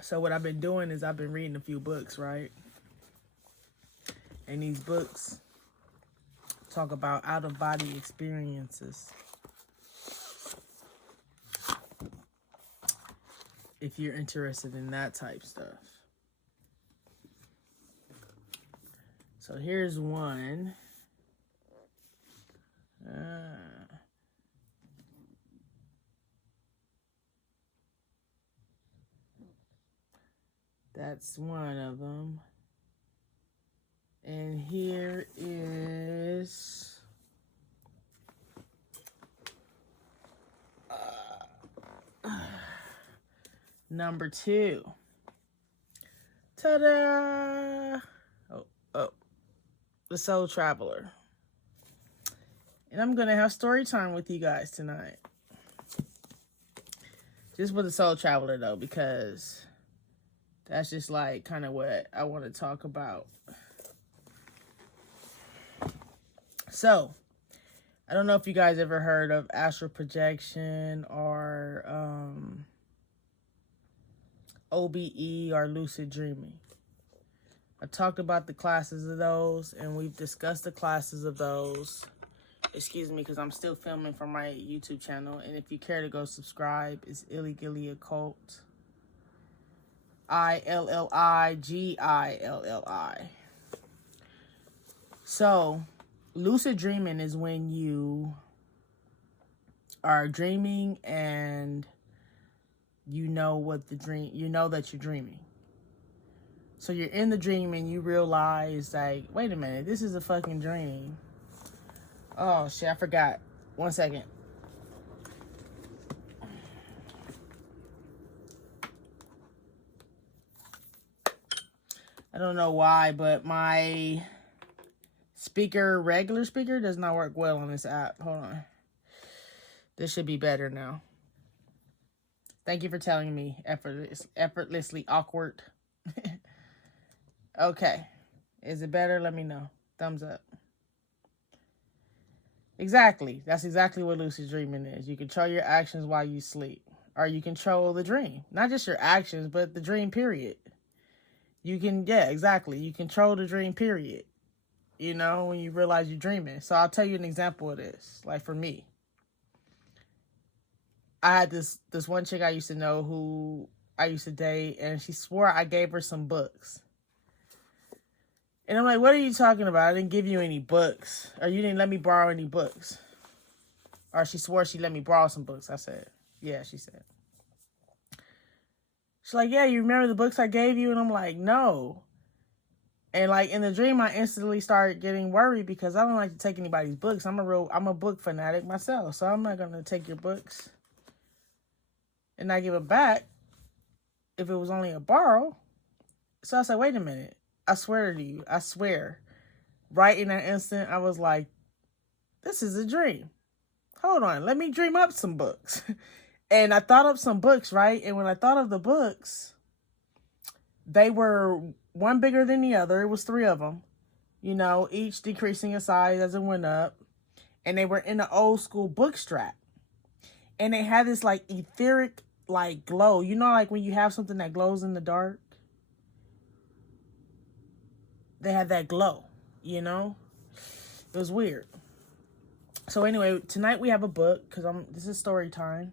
So what I've been doing is I've been reading a few books, right? And these books talk about out-of-body experiences. If you're interested in that type stuff. So here's one. That's one of them. And here is number 2. Ta-da! Oh, The Soul Traveler. And I'm going to have story time with you guys tonight. Just with The Soul Traveler, though, because that's just like kind of what I want to talk about. So, I don't know if you guys ever heard of astral projection or OBE or lucid dreaming. I talked about the classes of those, and we've discussed the classes of those. Excuse me, because I'm still filming for my YouTube channel. And if you care to go subscribe, it's Gilli-Occult. Illigilli. So, lucid dreaming is when you are dreaming and you know that you're dreaming. So you're in the dream and you realize, like, wait a minute, this is a fucking dream. Oh shit, I forgot. 1 second. I don't know why, but my regular speaker, does not work well on this app. Hold on. This should be better now. Thank you for telling me. Effortlessly awkward. Okay. Is it better? Let me know. Thumbs up. Exactly. That's exactly what lucid dreaming is. You control your actions while you sleep. Or you control the dream. Not just your actions, but the dream period. You control the dream period. You know, when you realize you're dreaming. So I'll tell you an example of this. Like for me. I had this one chick I used to know who I used to date, and she swore I gave her some books. And I'm like, what are you talking about? I didn't give you any books. Or you didn't let me borrow any books. Or she swore she let me borrow some books. I said, yeah, she said. She's like, yeah, you remember the books I gave you? And I'm like, no. And like in the dream, I instantly started getting worried because I don't like to take anybody's books. I'm a book fanatic myself. So I'm not going to take your books and not give it back if it was only a borrow. So I said, wait a minute. I swear to you. I swear. Right in that instant, I was like, this is a dream. Hold on. Let me dream up some books. And I thought up some books, right? And when I thought of the books, they were one bigger than the other. It was 3 of them. You know, each decreasing in size as it went up. And they were in an old school book strap. And they had this like etheric like glow. You know, like when you have something that glows in the dark? They had that glow, you know? It was weird. So anyway, tonight we have a book because this is story time.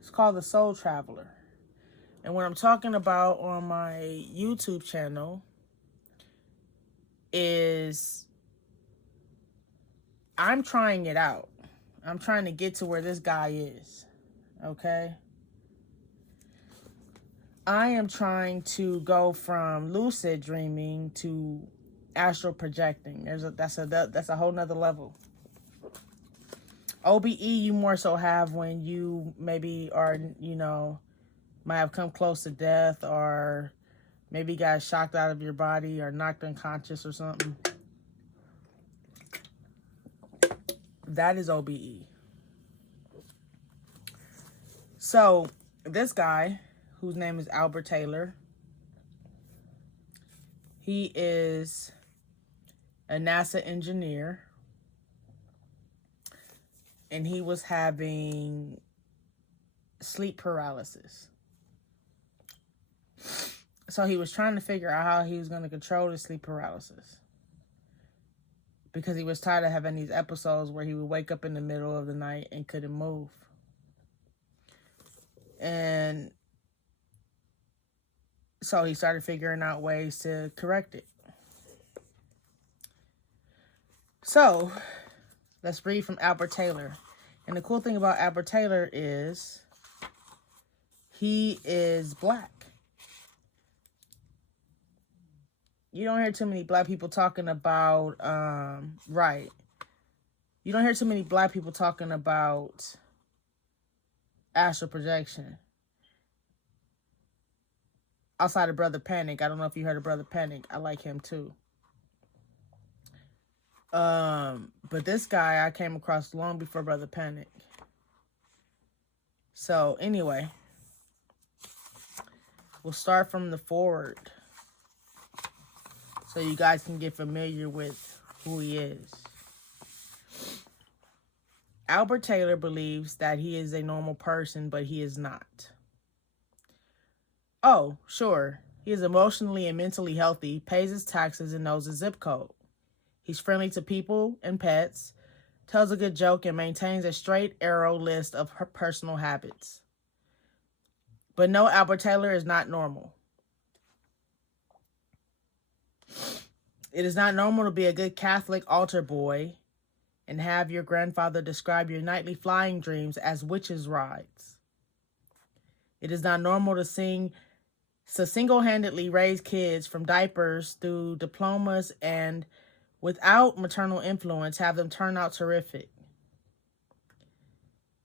It's called The Soul Traveler. And what I'm talking about on my YouTube channel is I'm trying it out. I'm trying to get to where this guy is. Okay? I am trying to go from lucid dreaming to astral projecting. That's a whole nother level. OBE you more so have when you maybe are, you know, might have come close to death or maybe got shocked out of your body or knocked unconscious or something. That is OBE. So this guy, whose name is Albert Taylor, he is a NASA engineer. And he was having sleep paralysis. So he was trying to figure out how he was going to control his sleep paralysis. Because he was tired of having these episodes where he would wake up in the middle of the night and couldn't move. And so he started figuring out ways to correct it. So, let's read from Albert Taylor. And the cool thing about Albert Taylor is he is black. You don't hear too many black people talking about, right. You don't hear too many black people talking about astral projection. Outside of Brother Panic. I don't know if you heard of Brother Panic. I like him too. But this guy I came across long before Brother Panic. So anyway, we'll start from the forward so you guys can get familiar with who he is. Albert Taylor believes that he is a normal person, but he is not. Oh, sure, he is emotionally and mentally healthy, pays his taxes, and knows his zip code. He's friendly to people and pets, tells a good joke, and maintains a straight arrow list of her personal habits. But no, Albert Taylor is not normal. It is not normal to be a good Catholic altar boy and have your grandfather describe your nightly flying dreams as witches' rides. It is not normal to single-handedly raise kids from diapers through diplomas and without maternal influence, have them turn out terrific.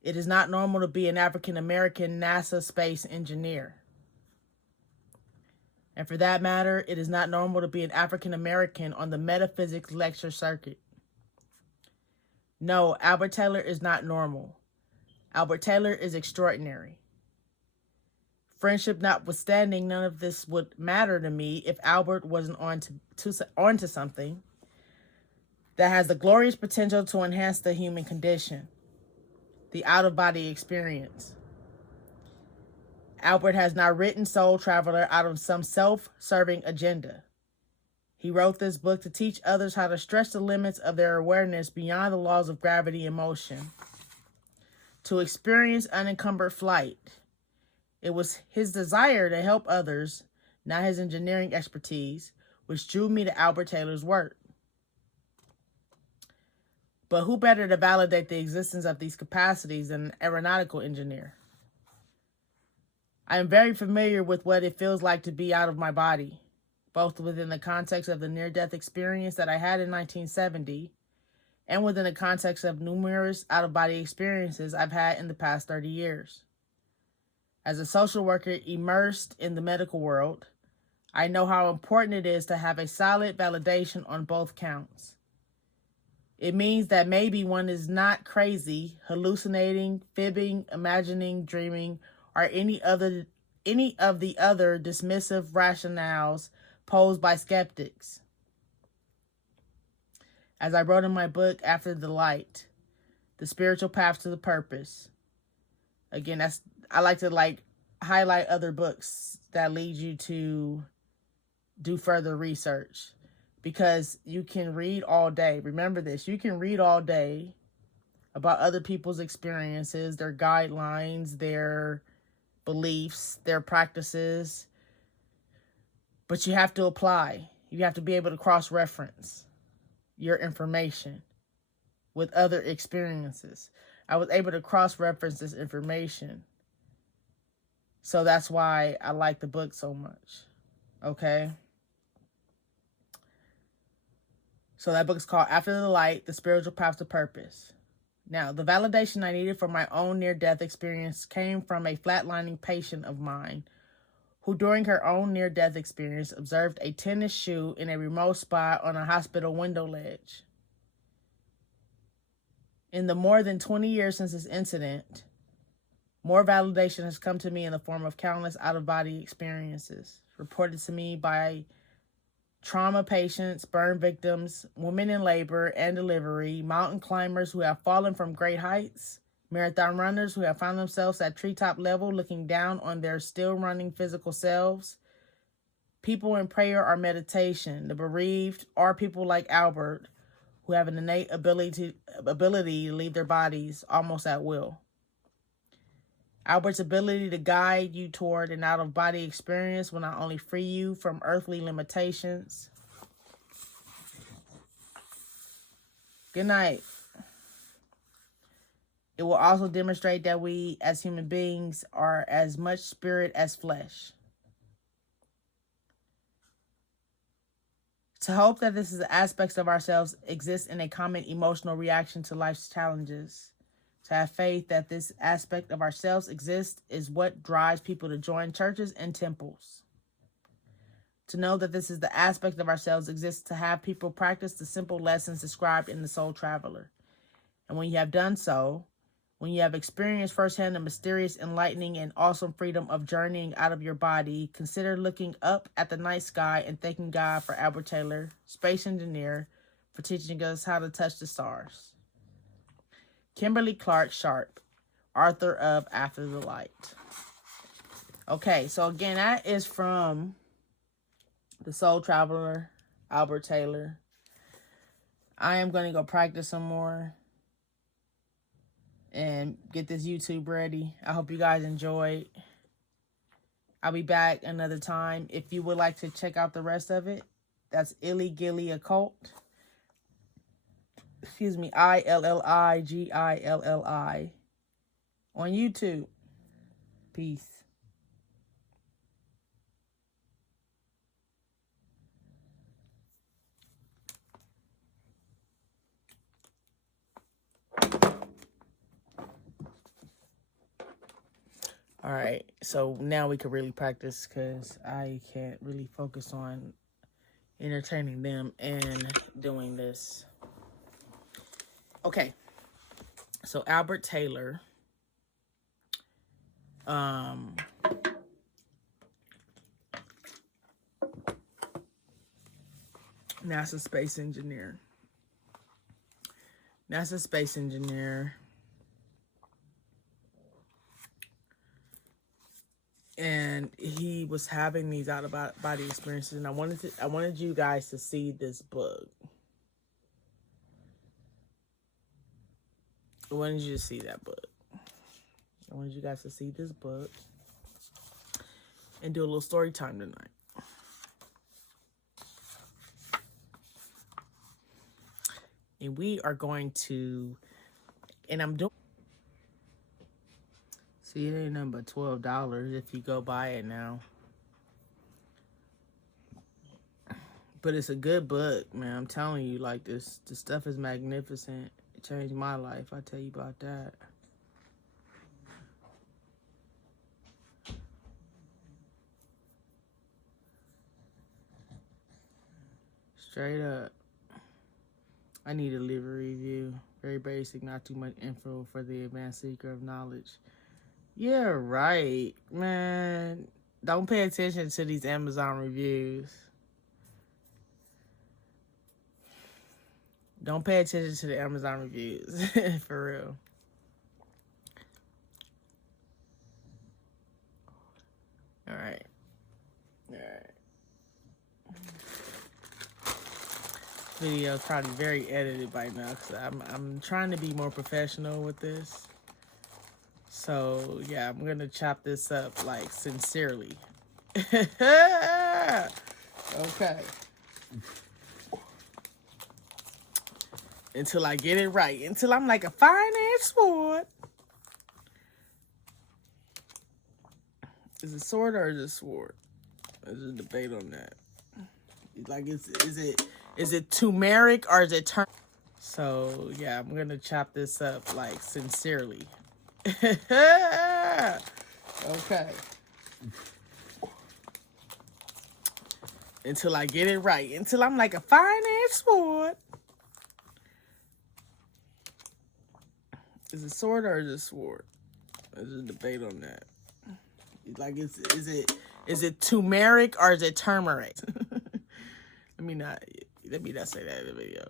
It is not normal to be an African-American NASA space engineer. And for that matter, it is not normal to be an African-American on the metaphysics lecture circuit. No, Albert Taylor is not normal. Albert Taylor is extraordinary. Friendship notwithstanding, none of this would matter to me if Albert wasn't onto something that has the glorious potential to enhance the human condition, the out-of-body experience. Albert has not written Soul Traveler out of some self-serving agenda. He wrote this book to teach others how to stretch the limits of their awareness beyond the laws of gravity and motion, to experience unencumbered flight. It was his desire to help others, not his engineering expertise, which drew me to Albert Taylor's work. But who better to validate the existence of these capacities than an aeronautical engineer? I am very familiar with what it feels like to be out of my body, both within the context of the near-death experience that I had in 1970 and within the context of numerous out-of-body experiences I've had in the past 30 years. As a social worker immersed in the medical world, I know how important it is to have a solid validation on both counts. It means that maybe one is not crazy, hallucinating, fibbing, imagining, dreaming, or any of the other dismissive rationales posed by skeptics. As I wrote in my book, After the Light, The Spiritual Path to the Purpose. Again, I like to highlight other books that lead you to do further research, because you can read all day. Remember this, you can read all day about other people's experiences, their guidelines, their beliefs, their practices, but you have to apply. You have to be able to cross-reference your information with other experiences. I was able to cross-reference this information. So that's why I like the book so much. Okay? So that book is called After the Light, The Spiritual Path to Purpose. Now, the validation I needed for my own near-death experience came from a flatlining patient of mine who, during her own near-death experience, observed a tennis shoe in a remote spot on a hospital window ledge. In the more than 20 years since this incident, more validation has come to me in the form of countless out-of-body experiences reported to me by trauma patients, burn victims, women in labor and delivery, mountain climbers who have fallen from great heights, marathon runners who have found themselves at treetop level looking down on their still running physical selves, people in prayer or meditation, the bereaved, or people like Albert who have an innate ability to leave their bodies almost at will. Albert's ability to guide you toward an out-of-body experience will not only free you from earthly limitations. Good night. It will also demonstrate that we, as human beings, are as much spirit as flesh. To hope that this is aspects of ourselves exist in a common emotional reaction to life's challenges. To have faith that this aspect of ourselves exists is what drives people to join churches and temples. To know that this is the aspect of ourselves exists to have people practice the simple lessons described in The Soul Traveler. And when you have done so, when you have experienced firsthand the mysterious, enlightening, and awesome freedom of journeying out of your body, consider looking up at the night sky and thanking God for Albert Taylor, space engineer, for teaching us how to touch the stars. Kimberly Clark Sharp, author of After the Light. Okay, so again, that is from The Soul Traveler, Albert Taylor. I am going to go practice some more and get this YouTube ready. I hope you guys enjoyed. I'll be back another time. If you would like to check out the rest of it, that's Gilli-Occult. Excuse me, ILLIGILLI on YouTube. Peace. All right, so now we can really practice because I can't really focus on entertaining them and doing this. Okay, so Albert Taylor, NASA space engineer. And he was having these out-of-body experiences, and I wanted you guys to see this book. I wanted you to see that book. I wanted you guys to see this book and do a little story time tonight. And we are going to, and I'm doing. See, it ain't nothing but $12 if you go buy it now. But it's a good book, man. I'm telling you, like, this stuff is magnificent. It changed my life. I tell you about that. Straight up. I need to leave a review. Very basic, not too much info for the advanced seeker of knowledge. Yeah, right, man. Don't pay attention to these Amazon reviews. Don't pay attention to the Amazon reviews. For real. All right. Video is probably very edited by now because I'm trying to be more professional with this. So yeah, I'm gonna chop this up like sincerely. Okay. Until I get it right. Until I'm like a fine-edged sword. Is it sword or is it sword? There's a debate on that. Like, is it turmeric or is it turn? So yeah, I'm gonna chop this up like sincerely. Okay. Until I get it right. Until I'm like a fine-edged sword. Is it sword or is it sword? There's a debate on that. Like, is it turmeric or is it turmeric? Let me not say that in the video.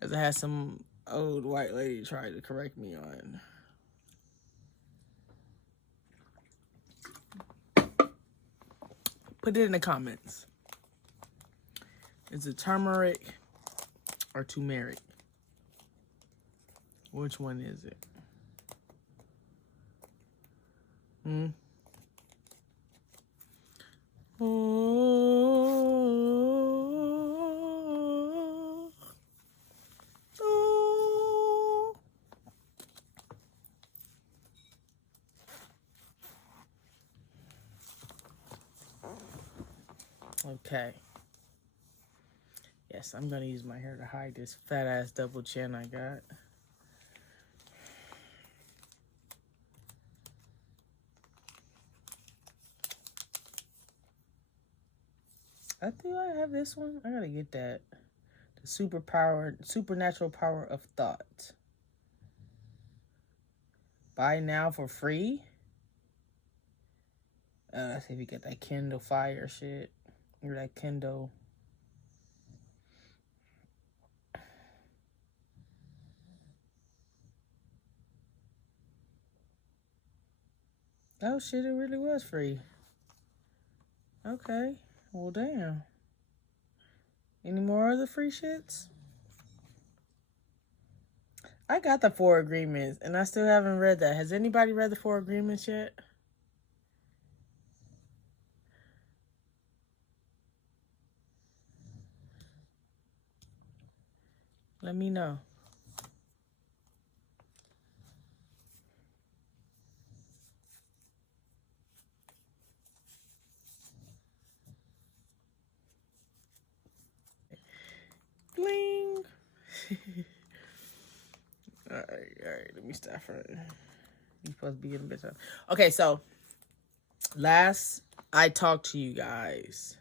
As I had some old white lady try to correct me on. Put it in the comments. Is it turmeric or turmeric? Which one is it? Oh, oh. Okay. Yes, I'm gonna use my hair to hide this fat ass double chin I got. I think I have this one. I gotta get that. The supernatural power of thought. Buy now for free. Let's see if we get that Kindle Fire shit. Or that Kindle. Oh shit, it really was free. Okay. Well, damn. Any more of the free shits? I got the 4 Agreements, and I still haven't read that. Has anybody read the 4 Agreements yet? Let me know. Bling. All right. Let me stop for it. You're supposed to be getting a bit of. Okay, so last I talked to you guys,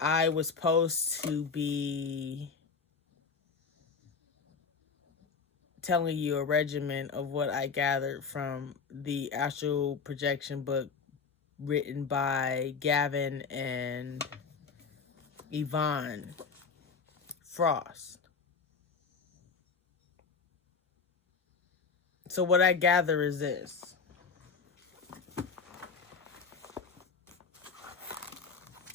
I was supposed to be telling you a regimen of what I gathered from the Astral Projection book written by Gavin and Yvonne Frost. So what I gather is this.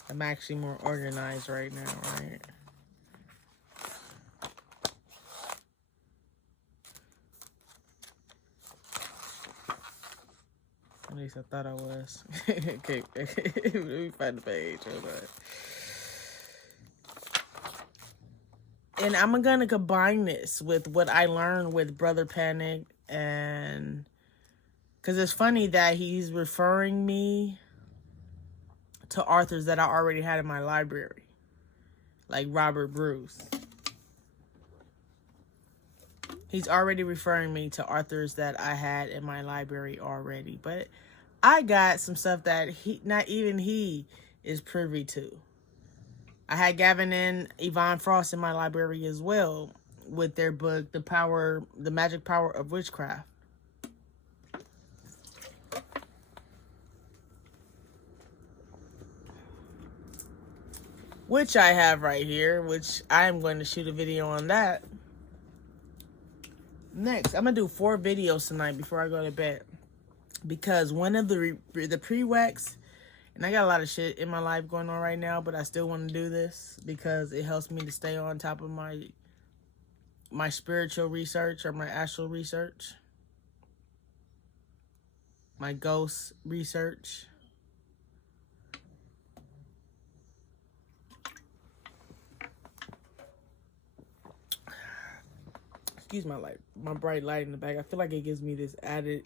I'm actually more organized right now, right? At least I thought I was. Okay, let me find the page. Hold on. And I'm going to combine this with what I learned with Brother Panic. And because it's funny that he's referring me to authors that I already had in my library. Like Robert Bruce. He's already referring me to authors that I had in my library already. But I got some stuff that not even he is privy to. I had Gavin and Yvonne Frost in my library as well with their book, The Magic Power of Witchcraft. Which I have right here, which I'm going to shoot a video on that. Next, I'm going to do 4 videos tonight before I go to bed. Because one of the prereqs, and I got a lot of shit in my life going on right now, but I still want to do this because it helps me to stay on top of my spiritual research or my astral research. My ghost research. Excuse my bright light in the back. I feel like it gives me this added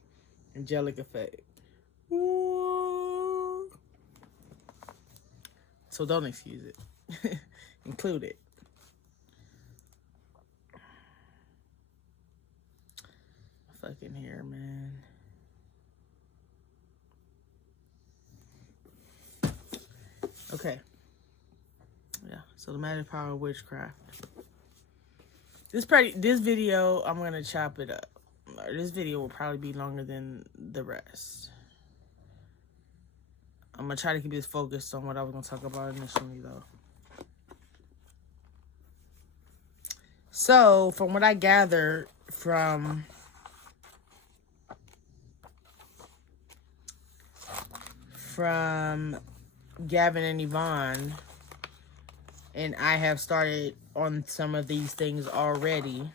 angelic effect. Ooh. So don't excuse it. Include it. Fucking hair, man. Okay. Yeah. So the magic power of witchcraft. This video, I'm gonna chop it up. This video will probably be longer than the rest. I'm gonna try to keep this focused on what I was gonna talk about initially, though. So, from what I gathered from Gavin and Yvonne, and I have started on some of these things already.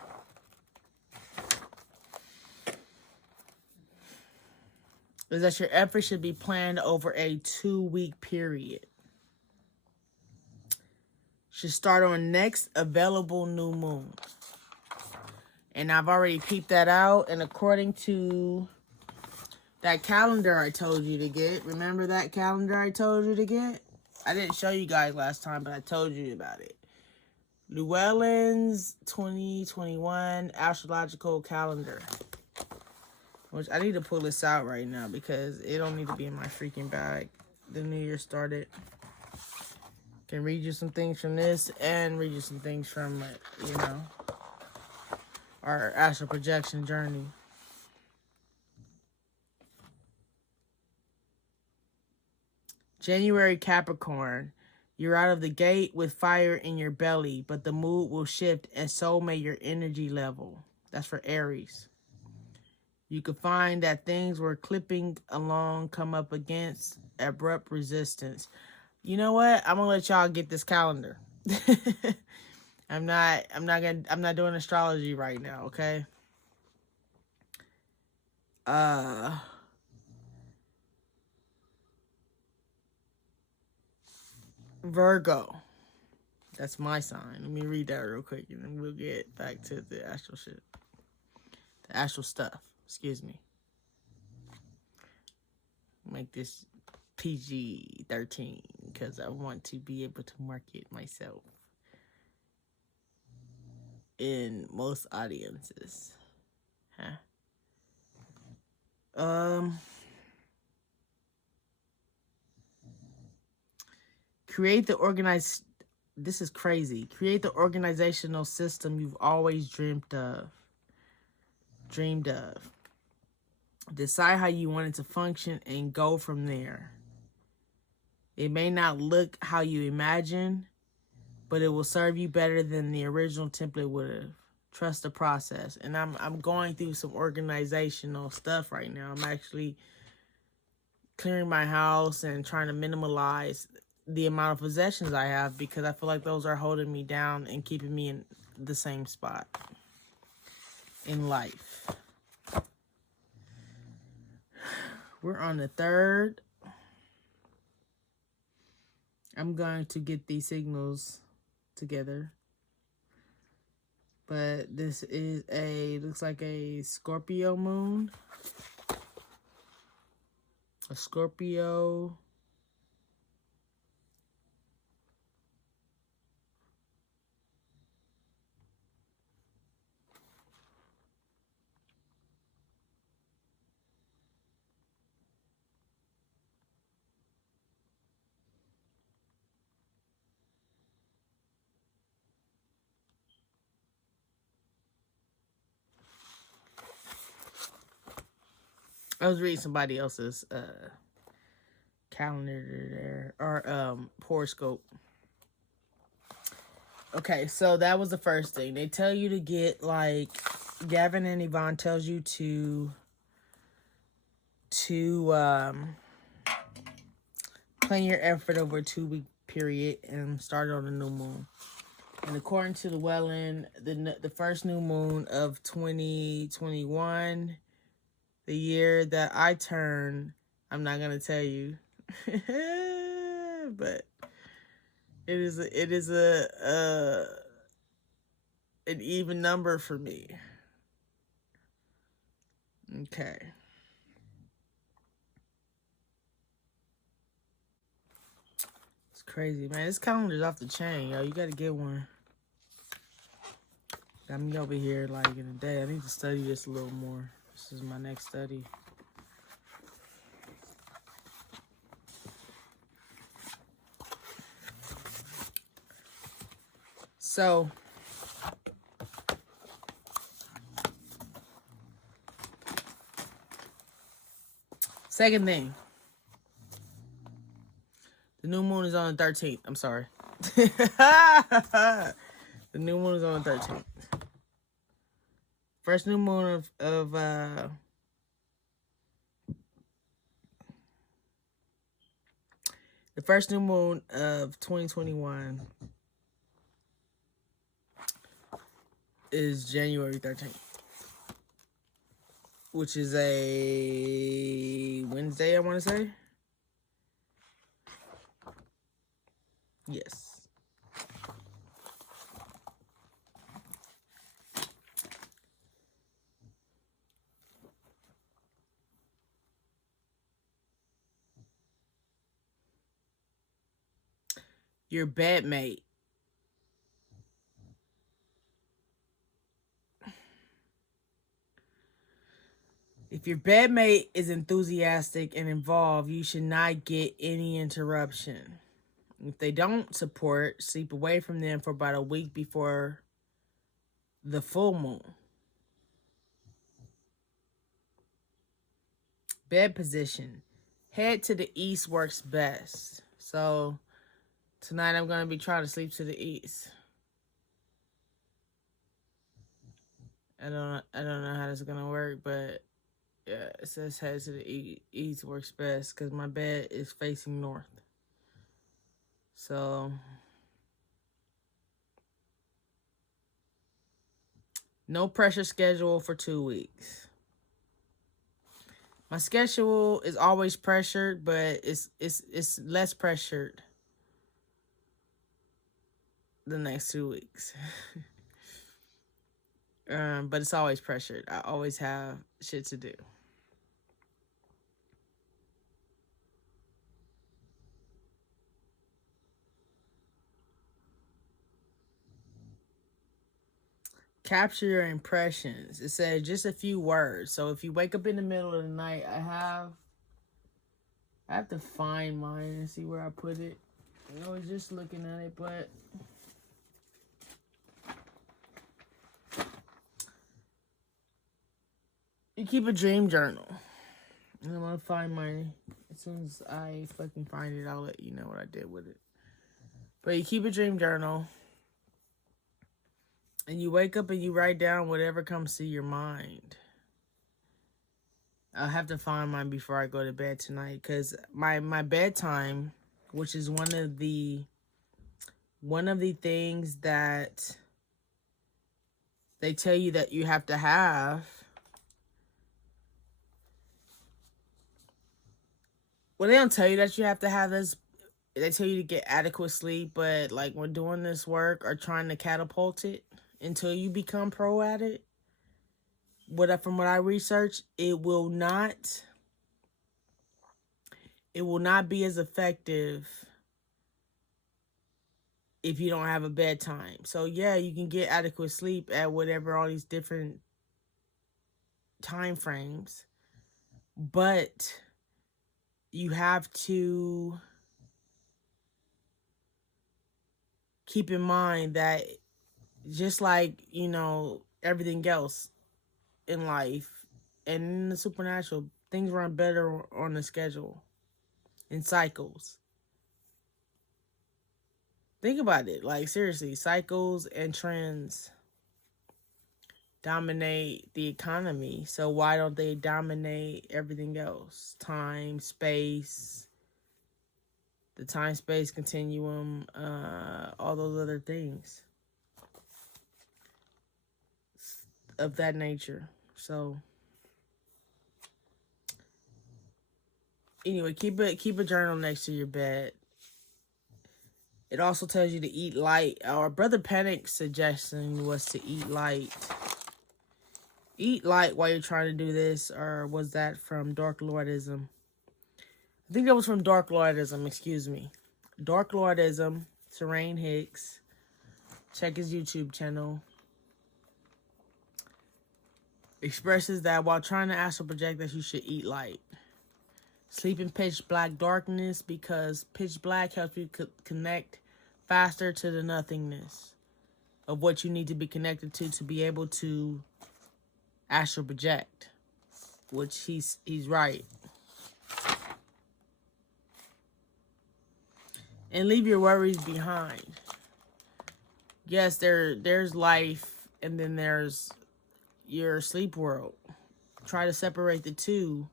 Is that your efforts should be planned over a 2-week period. Should start on next available new moon. And I've already peeped that out. And according to that calendar I told you to get. Remember that calendar I told you to get? I didn't show you guys last time, but I told you about it. Llewellyn's 2021 astrological calendar. Which I need to pull this out right now because it don't need to be in my freaking bag. The new year started. Can read you some things from this and read you some things from, you know, our astral projection journey. January Capricorn. You're out of the gate with fire in your belly, but the mood will shift and so may your energy level. That's for Aries. You could find that things were clipping along come up against abrupt resistance. You know what? I'm gonna let y'all get this calendar. I'm not doing astrology right now, okay? Virgo. That's my sign. Let me read that real quick and then we'll get back to the astral shit. The astral stuff. Excuse me. Make this PG-13 because I want to be able to market myself in most audiences. Create the organized. This is crazy. Create the organizational system you've always dreamed of. Decide how you want it to function and go from there. It may not look how you imagine, but it will serve you better than the original template would have. Trust the process. And I'm going through some organizational stuff right now. I'm actually clearing my house and trying to minimalize the amount of possessions I have because I feel like those are holding me down and keeping me in the same spot in life. We're on the 3rd. I'm going to get these signals together. But this is looks like a Scorpio moon. A Scorpio. I was reading somebody else's calendar there, or horoscope. Okay, so that was the first thing. They tell you to get, like, Gavin and Yvonne tells you to plan your effort over a 2-week period and start on a new moon. And according to Llewellyn, the first new moon of 2021, the year that I turned, I'm not gonna tell you, but it is an even number for me. Okay. It's crazy, man. This calendar's off the chain, yo. You gotta get one. Got me over here like in a day. I need to study this a little more. This is my next study. So, second thing. The new moon is on the 13th. I'm sorry. The new moon is on the 13th. First new moon of the first new moon of 2021 is January 13th, which is a Wednesday, I want to say. Yes. Your bedmate. If your bedmate is enthusiastic and involved, you should not get any interruption. If they don't support, sleep away from them for about a week before the full moon. Bed position. Head to the east works best. So tonight I'm going to be trying to sleep to the east. I don't know how this is going to work, but yeah, it says head to the east works best because my bed is facing north. So no pressure schedule for 2 weeks. My schedule is always pressured, but it's less pressured the next 2 weeks. But it's always pressured. I always have shit to do. Capture your impressions. It said just a few words. So if you wake up in the middle of the night, I have to find mine and see where I put it. I was just looking at it, but you keep a dream journal. And I'm gonna find mine. As soon as I fucking find it, I'll let you know what I did with it. But you keep a dream journal. And you wake up and you write down whatever comes to your mind. I'll have to find mine before I go to bed tonight. Because my bedtime, which is one of the things that they tell you that you have to have. Well, they don't tell you that you have to have this. They tell you to get adequate sleep. But like when doing this work or trying to catapult it until you become pro at it, from what I researched, it will not be as effective if you don't have a bedtime. So yeah, you can get adequate sleep at whatever all these different time frames, but you have to keep in mind that just like, everything else in life and in the supernatural, things run better on the schedule in cycles. Think about it. Like, seriously, cycles and trends dominate the economy. So why don't they dominate everything else? Time, space, the time-space continuum, all those other things of that nature. So anyway, keep a journal next to your bed. It also tells you to eat light. Our Brother Panic's suggestion was to eat light. Eat light while you're trying to do this, or was that from Dark Lordism? I think that was from Dark Lordism, excuse me. Dark Lordism, Terrain Hicks. Check his YouTube channel. Expresses that while trying to astral project that you should eat light. Sleep in pitch black darkness because pitch black helps you connect faster to the nothingness of what you need to be connected to be able to astral project, which he's right. And leave your worries behind. Yes, there's life, and then there's your sleep world. Try to separate the two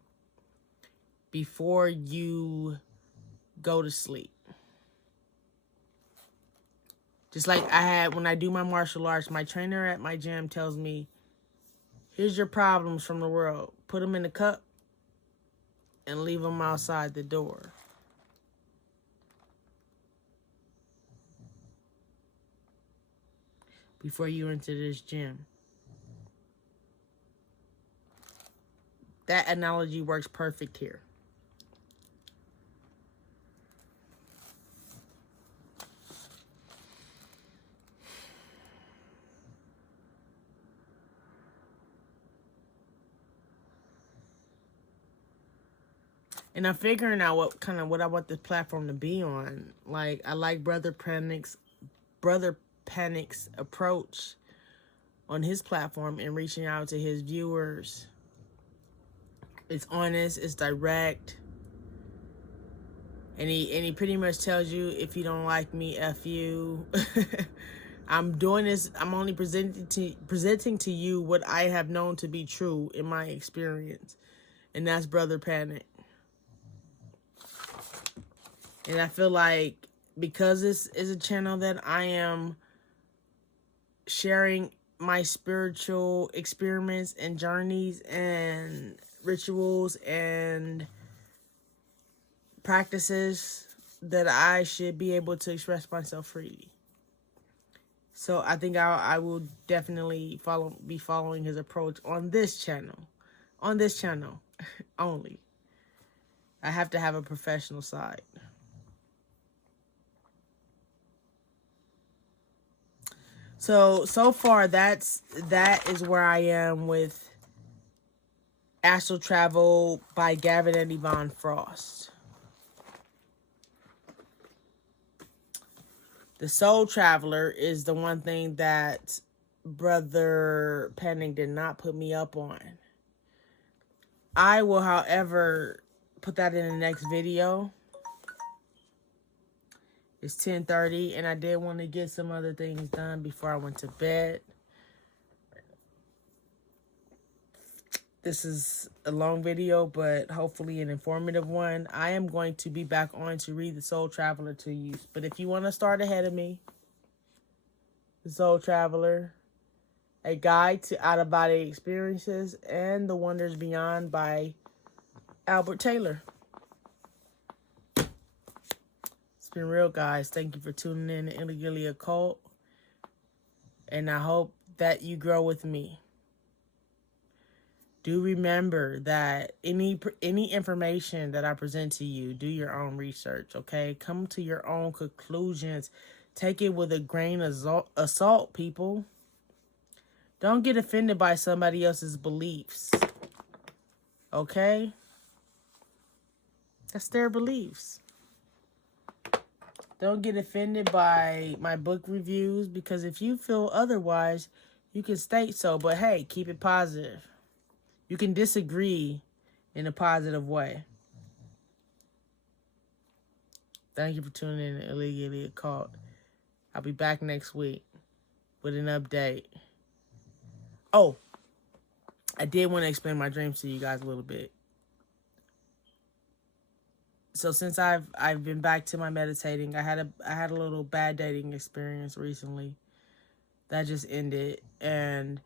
before you go to sleep. Just like I had when I do my martial arts, my trainer at my gym tells me, here's your problems from the world. Put them in a cup and leave them outside the door. Before you enter this gym. That analogy works perfect here. And I'm figuring out what I want this platform to be on. Like, I like Brother Panic's approach on his platform and reaching out to his viewers. It's honest, it's direct. And he pretty much tells you, if you don't like me, F you. I'm doing this, I'm only presenting to you what I have known to be true in my experience. And that's Brother Panic. And I feel like because this is a channel that I am sharing my spiritual experiments and journeys and rituals and practices, that I should be able to express myself freely. So I think I will definitely be following his approach on this channel. On this channel only. I have to have a professional side. So far that is where I am with Astral Travel by Gavin and Yvonne Frost. The Soul Traveler is the one thing that Brother Panic did not put me up on. I will, however, put that in the next video. It's 10:30, and I did want to get some other things done before I went to bed. This is a long video, but hopefully an informative one. I am going to be back on to read The Soul Traveler to you. But if you want to start ahead of me, The Soul Traveler, A Guide to Out-of-Body Experiences, and The Wonders Beyond by Albert Taylor. It's been real, guys. Thank you for tuning in to Gilli-Occult. And I hope that you grow with me. Do remember that any information that I present to you, do your own research, okay? Come to your own conclusions. Take it with a grain of salt, people. Don't get offended by somebody else's beliefs, okay? That's their beliefs. Don't get offended by my book reviews, because if you feel otherwise, you can state so. But hey, keep it positive. You can disagree in a positive way. Thank you for tuning in to Gilli-Occult. I'll be back next week with an update. Oh, I did want to explain my dreams to you guys a little bit. So since I've been back to my meditating, I had a little bad dating experience recently that just ended, and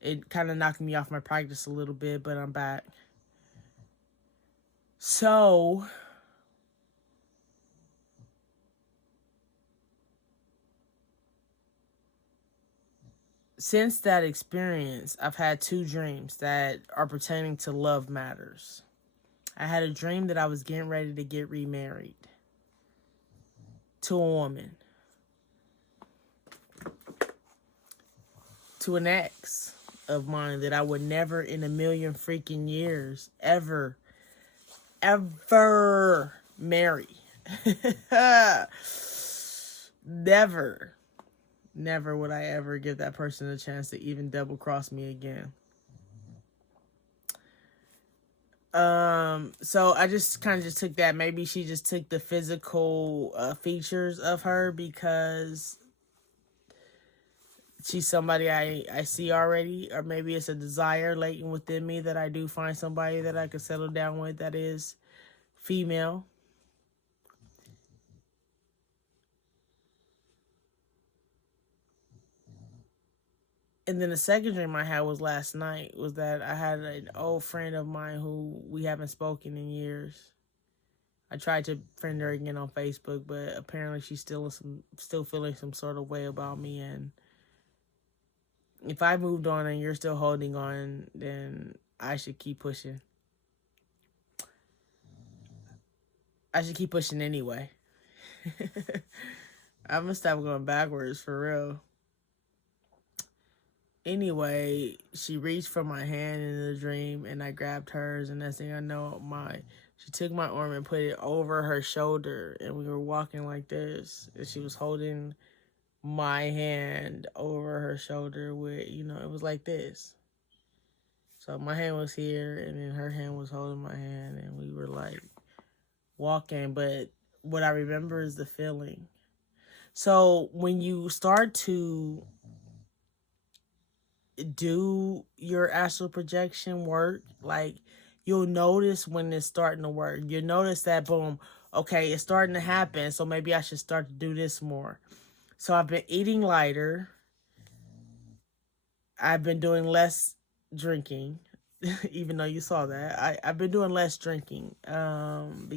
it kind of knocked me off my practice a little bit, but I'm back. So since that experience, I've had 2 dreams that are pertaining to love matters. I had a dream that I was getting ready to get remarried to a woman, to an ex of mine that I would never in a million freaking years ever marry. Never would I ever give that person a chance to even double cross me again. So I just kind of just took that. Maybe she just took the physical features of her because she's somebody I see already, or maybe it's a desire latent within me that I do find somebody that I could settle down with that is female. And then the second dream I had was last night, was that I had an old friend of mine who we haven't spoken in years. I tried to friend her again on Facebook, but apparently she's still feeling some sort of way about me. And if I moved on and you're still holding on, then I should keep pushing. I should keep pushing anyway. I'm gonna stop going backwards for real. Anyway, she reached for my hand in the dream, and I grabbed hers, and next thing I know, she took my arm and put it over her shoulder, and we were walking like this, and she was holding my hand over her shoulder with, it was like this. So my hand was here, and then her hand was holding my hand, and we were like walking, but what I remember is the feeling. So when you start to do your astral projection work, like, you'll notice when it's starting to work. You'll notice that, boom, okay, it's starting to happen, so maybe I should start to do this more. So I've been eating lighter. I've been doing less drinking, even though you saw that. I've been doing less drinking and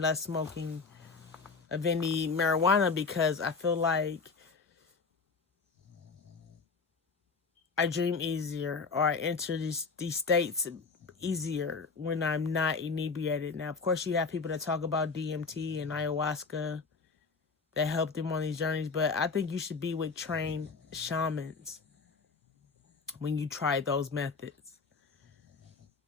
less smoking of any marijuana, because I feel like I dream easier, or I enter these states easier when I'm not inebriated. Now, of course, you have people that talk about DMT and ayahuasca that help them on these journeys, but I think you should be with trained shamans when you try those methods.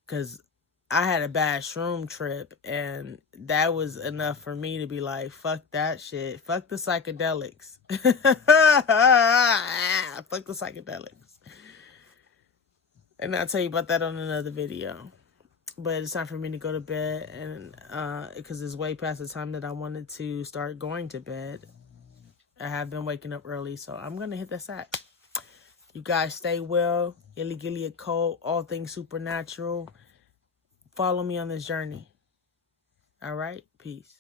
Because I had a bad shroom trip, and that was enough for me to be like, fuck that shit. Fuck the psychedelics. Fuck the psychedelics. And I'll tell you about that on another video. But it's time for me to go to bed, and because it's way past the time that I wanted to start going to bed. I have been waking up early, so I'm going to hit that sack. You guys stay well. Gilli-Occult, all things supernatural. Follow me on this journey. All right? Peace.